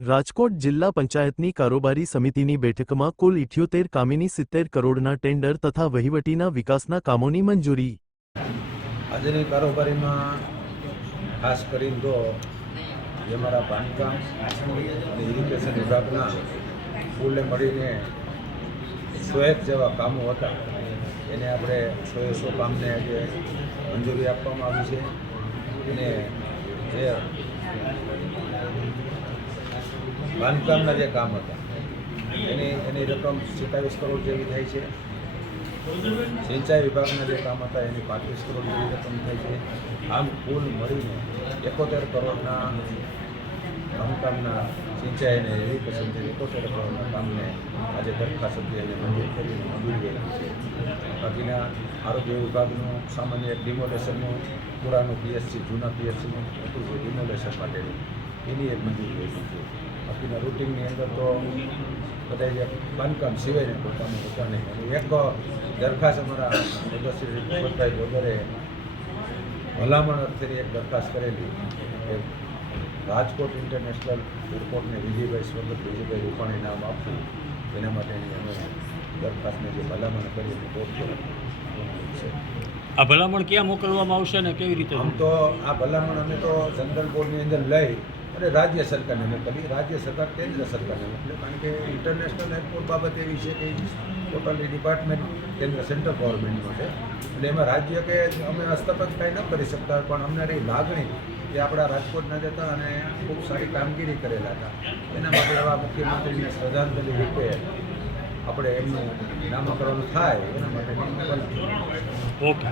રાજકોટ જિલ્લા પંચાયતની કારોબારી સમિતિની બેઠકમાં કુલ ઇઠ્યોતેર કામીની સિત્તેર કરોડના ટેન્ડર તથા વહીવટીના વિકાસના કામોની મંજૂરી. આજની કારોબારીમાં ખાસ કરીને તો જે મારા બાંધકામ અને ઇરિગેશન વિભાગના કુલે મળીને સોએક જેવા કામો હતા, એને આપણે સોએ સો કામને આજે મંજૂરી આપવામાં આવી છે. અને જે બાંધકામના જે કામ હતા, એની એની રકમ સિત્તાવીસ કરોડ જેવી થાય છે. સિંચાઈ વિભાગના જે કામ હતા, એની પાંત્રીસ કરોડ જેવી રકમ થાય છે. આમ કુલ મળીને એકોતેર કરોડના બાંધકામના સિંચાઈ અને ઇરિગેશન જે એકોતેર કરોડના કામને આજે દરખાસ્ત એને મંજૂર કરીને મંજૂરી આપી છે. બાકીના આરોગ્ય વિભાગનું સામાન્ય ડિમોલેશનનું, પુરાનું પીએચસી, જૂના પીએચસીનું હતું છે ડિમોલેશન માટેનું એની એક મંજૂરી આપી છે. બાકીના રૂટિનની અંદર તો બધા જે બાંધકામ સિવાયને પોતાનું અને એક દરખાસ્ત અમારા સદસ્ય ભગતભાઈ વગેરે ભલામણ અર્થે એક દરખાસ્ત કરેલી. કે રાજકોટ ઇન્ટરનેશનલ એરપોર્ટને વિજયભાઈ સ્વર્ગત વિજયભાઈ રૂપાણી નામ આપવું એના માટેની અમે દરખાસ્તને જે ભલામણ કરી છે. આ ભલામણ ક્યાં મોકલવામાં આવશે ને કેવી રીતે? આમ તો આ ભલામણ અમે તો જનરલ બોર્ડની અંદર લઈ અને રાજ્ય સરકારને મોકલી રાજ્ય સરકાર કેન્દ્ર સરકારને મોકલી કારણ કે ઇન્ટરનેશનલ એરપોર્ટ બાબત એવી છે કે ટોટલી ડિપાર્ટમેન્ટ કેન્દ્ર સેન્ટ્રલ ગવર્મેન્ટનો છે. એટલે એમાં રાજ્ય કે અમે હસ્તક્ષેપ કાંઈ ન કરી શકતા, પણ અમને લાગણી કે આપણા રાજકોટના જ હતા અને ખૂબ સારી કામગીરી કરેલા હતા. એના માટે એવા મુખ્યમંત્રીને શ્રદ્ધાંજલિ રૂપે આપણે એમનું નામકરણ થાય, એના માટે ઓકે.